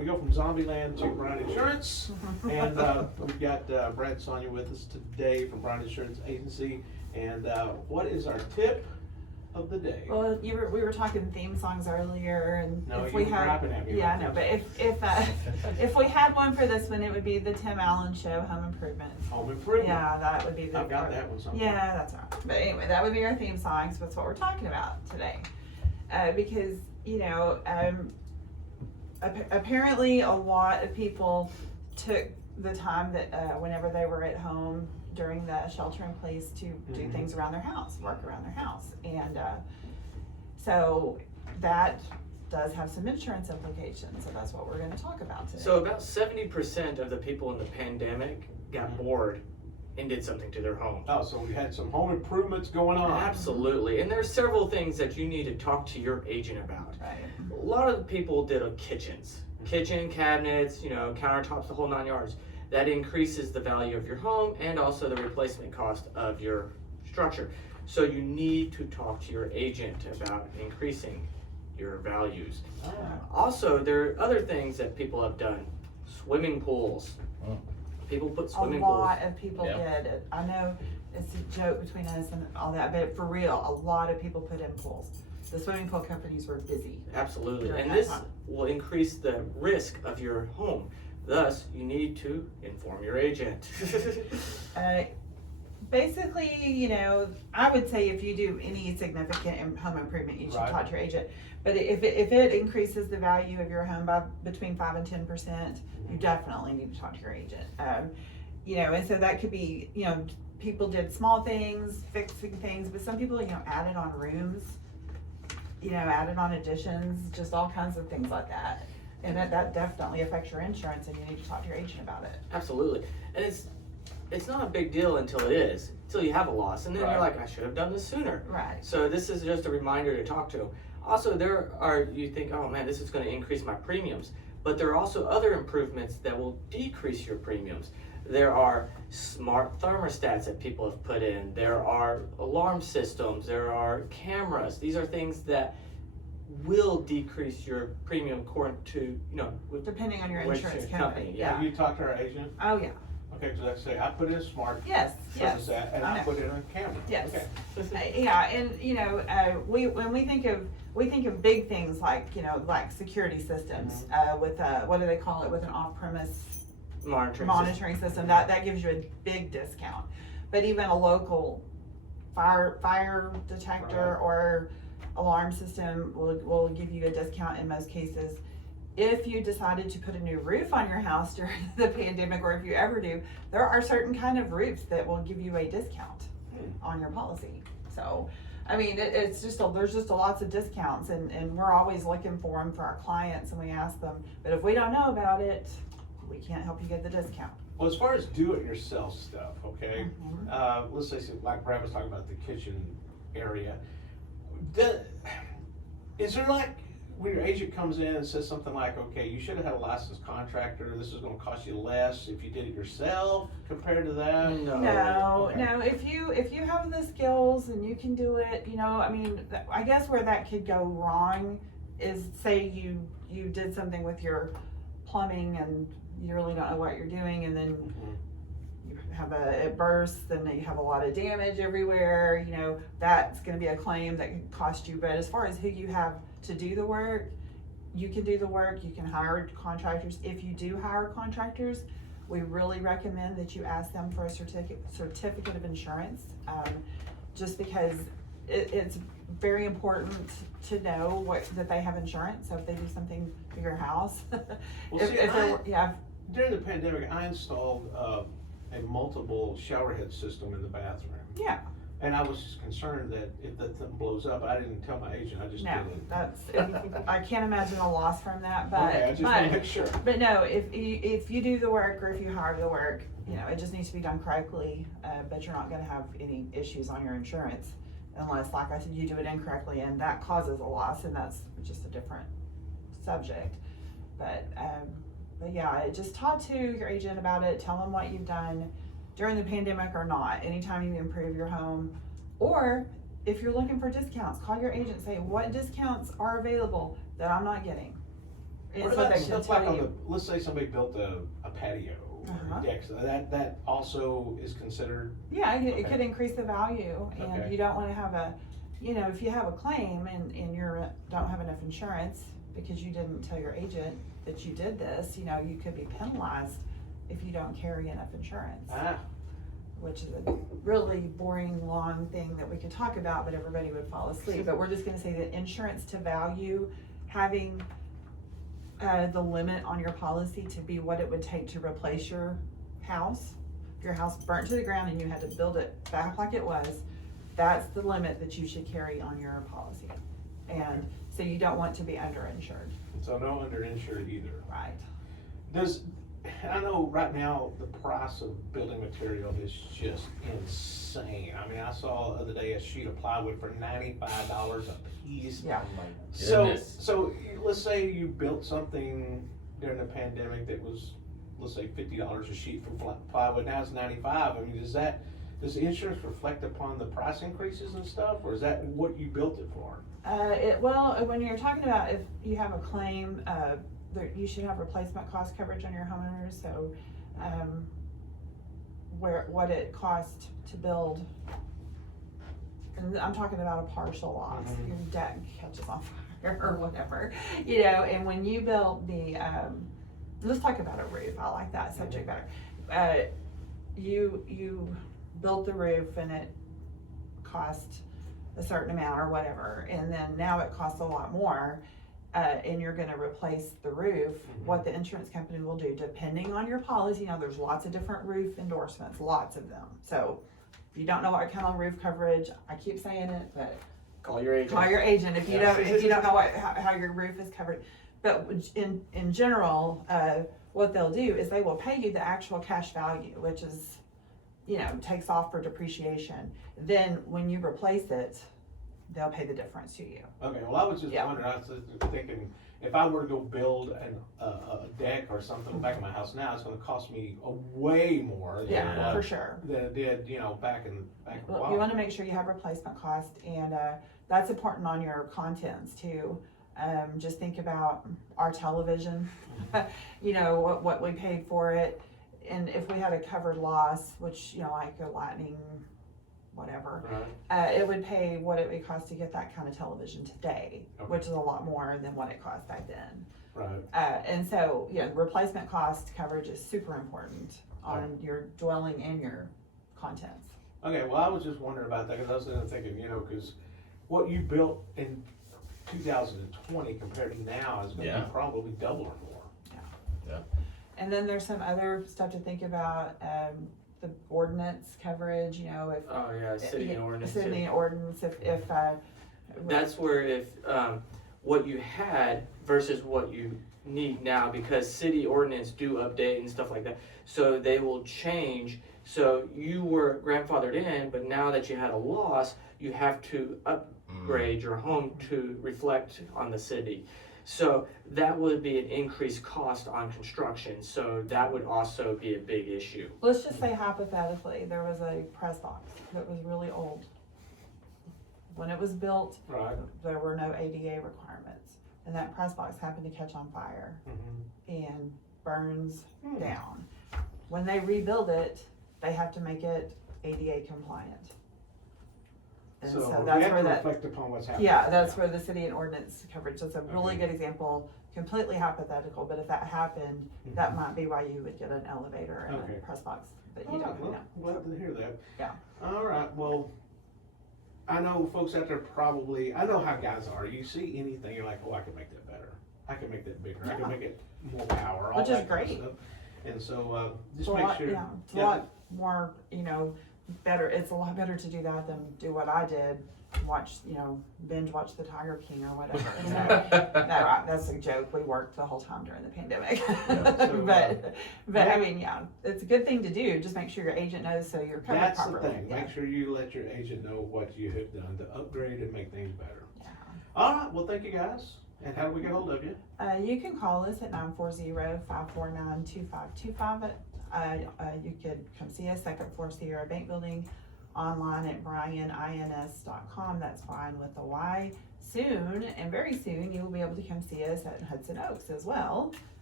We go from Zombieland to Brown Insurance, and we've got Brad and Sonia with us today from Brown Insurance Agency. And what is our tip of the day? Well, we were talking theme songs earlier, and No, if you we were had, rapping at me yeah, right no, there. but if we had one for this one, it would be the Tim Allen Show, Home Improvement. Home Improvement. Yeah, that would be the. I've got that one somewhere. Yeah, that's all right. But anyway, that would be our theme song. So that's what we're talking about today, because apparently a lot of people took the time that whenever they were at home during the shelter in place to do things around their house, work around their house, and so that does have some insurance implications. So that's what we're going to talk about today. So about 70% of the people in the pandemic got bored and did something to their home. Oh, so we had some home improvements going on. Absolutely. And there's several things that you need to talk to your agent about. Right. A lot of people did kitchens, kitchen cabinets, countertops, the whole 9 yards. That increases the value of your home and also the replacement cost of your structure. So you need to talk to your agent about increasing your values. Oh. Also, there are other things that people have done. Swimming pools. People put swimming A lot pools. of people Yeah. did it. I know it's a joke between us and all that, but for real, a lot of people put in pools. The swimming pool companies were busy. Absolutely. during And that this time. will increase the risk of your home. Thus, you need to inform your agent. Basically, I would say if you do any significant home improvement, you should Right. talk to your agent. But if it increases the value of your home by between 5 and 10%, you definitely need to talk to your agent. And so that could be, people did small things, fixing things, but some people, added on rooms, added on additions, just all kinds of things like that. And that definitely affects your insurance, and you need to talk to your agent about it. Absolutely. And it's not a big deal until it is, until you have a loss. And then Right. you're like, I should have done this sooner. Right. So this is just a reminder to talk to. Also, you think, oh man, this is going to increase my premiums. But there are also other improvements that will decrease your premiums. There are smart thermostats that people have put in. There are alarm systems. There are cameras. These are things that will decrease your premium according to, Depending on your Which insurance company, company. yeah. Have you talked to our agent? Oh, yeah. Okay, so let's say I put in a smart Yes. thermostat and I know. put in a camera. Yes. Okay. Yeah, and when we think of big things like like security systems with what do they call it, with an off-premise monitoring system, that gives you a big discount. But even a local fire detector Right. or alarm system will give you a discount in most cases. If you decided to put a new roof on your house during the pandemic, or if you ever do, there are certain kind of roofs that will give you a discount on your policy. So, I mean, there's just lots of discounts, and we're always looking for them for our clients, and we ask them. But if we don't know about it, we can't help you get the discount. Well, as far as do-it-yourself stuff, okay, let's say, like Brad was talking about the kitchen area. Is there like, when your agent comes in and says something like, okay, you should have had a licensed contractor, this is gonna cost you less if you did it yourself compared to that? No, Okay. if you have the skills and you can do it, I mean, I guess where that could go wrong is, say you did something with your plumbing and you really don't know what you're doing, and then you have it bursts, then you have a lot of damage everywhere, that's gonna be a claim that could cost you. But as far as who you have to do the work, you can do the work, you can hire contractors. If you do hire contractors, we really recommend that you ask them for a certificate of insurance, just because it's very important to know that they have insurance. So if they do something to your house, Well, during the pandemic, I installed a multiple shower head system in the bathroom. Yeah. And I was just concerned that if that thing blows up, I didn't tell my agent, I just No, did it. I can't imagine a loss from that, but Okay, I just want to make sure. But no, if you do the work, or if you hire the work, it just needs to be done correctly. But you're not going to have any issues on your insurance unless, like I said, you do it incorrectly, and that causes a loss, and that's just a different subject. But yeah, just talk to your agent about it. Tell them what you've done during the pandemic or not. Anytime you improve your home, or if you're looking for discounts, call your agent. Say, what discounts are available that I'm not getting? It's What what about they should stuff like tell on you. the, let's say somebody built a patio or Uh-huh. a deck, so that also is considered, Yeah, it Okay. could increase the value, and Okay. you don't wanna have a, you know, if you have a claim and you don't have enough insurance because you didn't tell your agent that you did this, you know, you could be penalized if you don't carry enough insurance, which is a really boring, long thing that we could talk about, but everybody would fall asleep. But we're just gonna say that insurance to value, having the limit on your policy to be what it would take to replace your house. If your house burnt to the ground and you had to build it back like it was, that's the limit that you should carry on your policy. And so you don't want to be underinsured, so no underinsured either. right? I know right now the price of building material is just insane. I mean, I saw the other day a sheet of plywood for $95 a piece. Yeah. So let's say you built something during the pandemic that was, let's say $50 a sheet for plywood, now it's 95. I mean, does the insurance reflect upon the price increases and stuff, or is that what you built it for? Well, when you're talking about if you have a claim, you should have replacement cost coverage on your homeowners, so, what it costs to build. And I'm talking about a partial loss, Mhm. your deck catches on fire or whatever, you know, and when you built the, let's talk about a roof, I like that subject better. You built the roof and it cost a certain amount or whatever, and then now it costs a lot more, and you're gonna replace the roof. Mhm. What the insurance company will do, depending on your policy, now there's lots of different roof endorsements, lots of them. So if you don't know what kind of roof coverage, I keep saying it, but Call your agent. call your agent if you Yes. don't know how your roof is covered. But in general, what they'll do is they will pay you the actual cash value, which is, you know, takes off for depreciation. Then when you replace it, they'll pay the difference to you. Okay, well, I was just Yeah. wondering, I was just thinking, if I were to go build a deck or something back in my house now, it's gonna cost me way more than Yeah, for what, sure. than it did, you know, back a Well, while. you wanna make sure you have replacement cost, and, that's important on your contents too. Just think about our television, you know, what we paid for it. And if we had a covered loss, which, you know, like a lightning, whatever, Right, it would pay what it would cost to get that kind of television today, Okay. which is a lot more than what it cost back then. right. And so, yeah, replacement cost coverage is super important on your dwelling and your contents. Okay, well, I was just wondering about that, cause I was sitting there thinking, you know, cause what you built in 2020 compared to now is gonna Yeah. be probably double or more. And then there's some other stuff to think about, the ordinance coverage, you know, if. Oh, yeah, city ordinance. City ordinance, if, That's where if, what you had versus what you need now, because city ordinance do update and stuff like that, so they will change. So you were grandfathered in, but now that you had a loss, you have to upgrade your home to reflect on the city. So that would be an increased cost on construction, so that would also be a big issue. let's just say hypothetically, there was a press box that was really old. When it was built, Right. there were no ADA requirements, and that press box happened to catch on fire Mhm. and burns Hmm. down. When they rebuild it, they have to make it ADA compliant. And So so we that's have where to that, reflect upon what's happening. yeah, that's where the city and ordinance coverage, that's a really Okay. good example, completely hypothetical, but if that happened, that Mhm. might be why you would get an elevator and Okay. a press box, but All you right, don't well, know. I'm glad to hear that. Yeah. All right, well, I know folks out there probably, I know how guys are. You see anything, you're like, oh, I can make that better. I can make that bigger. I Yeah. can make it more power, all Which is that kind of great. stuff. And so, It's just a make lot, sure. yeah, it's a lot more, you know, better, it's a lot better to do that than do what I did, binge watch the Tiger King or whatever. So, no, that's a joke, we worked the whole time during the pandemic. so, But I mean, yeah, it's a good thing to do, just make sure your agent knows so you're covered That's the properly. thing. Yeah. Make sure you let your agent know what you have done to upgrade and make things better. Yeah. All right, well, thank you guys. And how do we get hold of you? You can call us at 940-549-2525. You could come see us, second floor Sierra Bank Building, online at brianins.com. That's Brian with a Y, soon, and very soon, you will be able to come see us at Hudson Oaks as well.